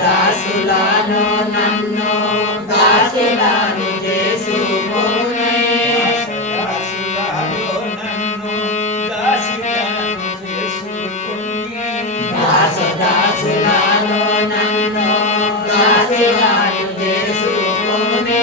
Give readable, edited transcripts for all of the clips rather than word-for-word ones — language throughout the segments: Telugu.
దాసులను నన్ను దాసులను చేసుకొనే దాసులను నన్ను దాసులను చేసుకొనే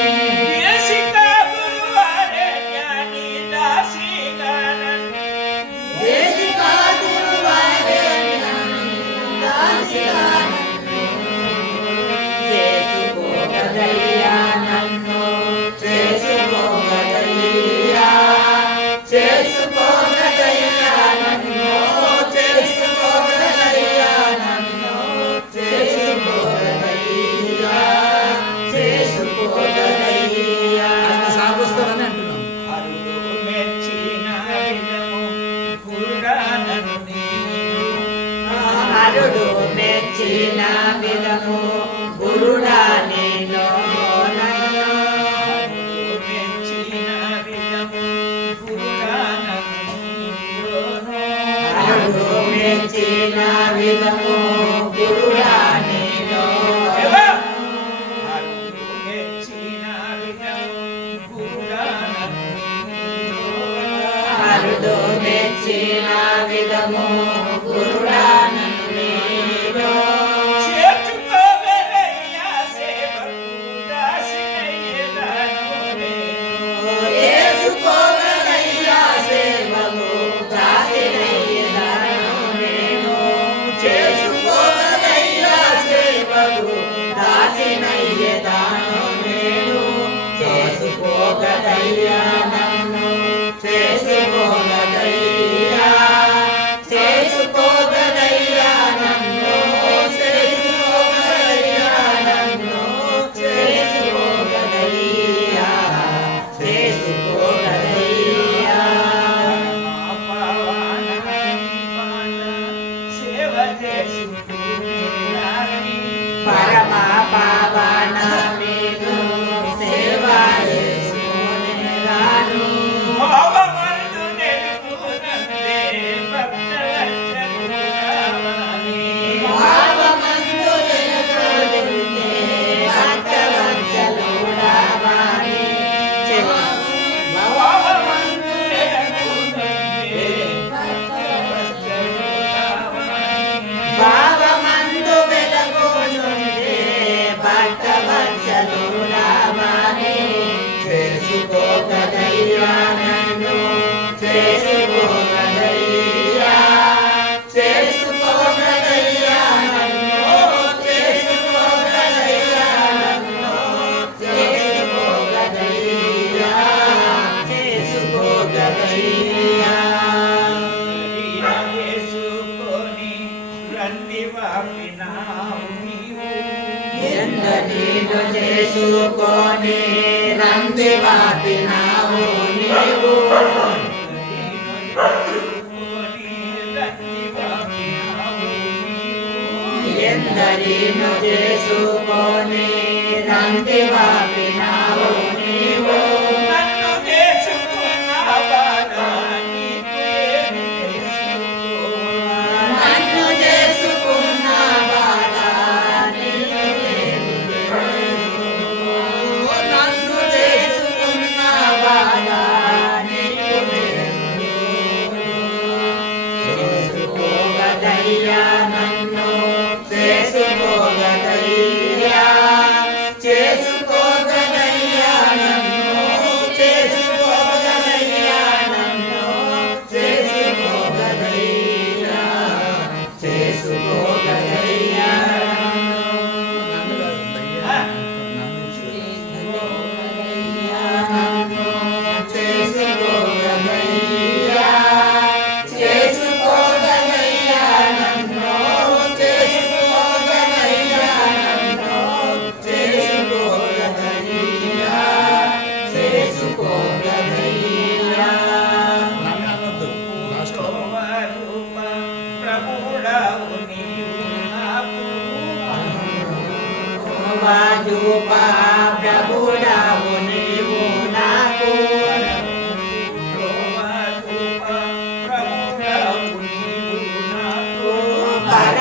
అరుడు మెచ్చిన విధము గురుడా నేను అరుడు మెచ్చిన విధము గురుడా నేను అరుడు మెచ్చిన విధము గురుడా పరమా పావన మీను సేవా చేసుకునే రాను భావమందు నెలుగునందే భక్తవత్సలుడవని భావమందు నెలుగునందే భక్తవత్సలుడవని భావమందు నెలుగునందే భక్తవత్సలుడవని భావమందు వెలగొను చేసుకోగలయ్యా నన్ను చేసుకోగలయ్యా చేసుకోగలయ్యా నన్ను చేసుకోగలయ్యా నన్ను చేసుకోగలయ్యా చేసుకోగలయ్యా యేసుకొని రంది వాపినావు నీవు ఎందరిను చేసుకొని రంది వాపినావు నీవు ఎందరిను చేసుకొని రంది వాపినావు నీవు నన్ను చేసుకున్న బాధ నీకు ఏమి తెలుసు? నన్ను చేసుకున్న బాధ నీకు ఏమి తెలుసు? నన్ను చేసుకున్న బాధ నీకు తెలుసు? చేసుకోగలయ్యా నన్ను చేసుకోగలయ్యా చేసుకోగలయ్యా నన్ను చేసుకోగలయ్యా నన్ను చేసుకోగలయ్యా చేసుకోగలయ్యా నన్ను చేసుకోగలయ్యా చేసుకోగలయ్యా నన్ను చేసుకోగలయ్యా నన్ను చేసుకోగలయ్యా చేసుకోగలయ్యా రూప ప్రభుడవు నీవు నాకు వాజుపా ప్రభుడావు నీవు నాకు రూప ప్రభుడవు నీవు నాకు పర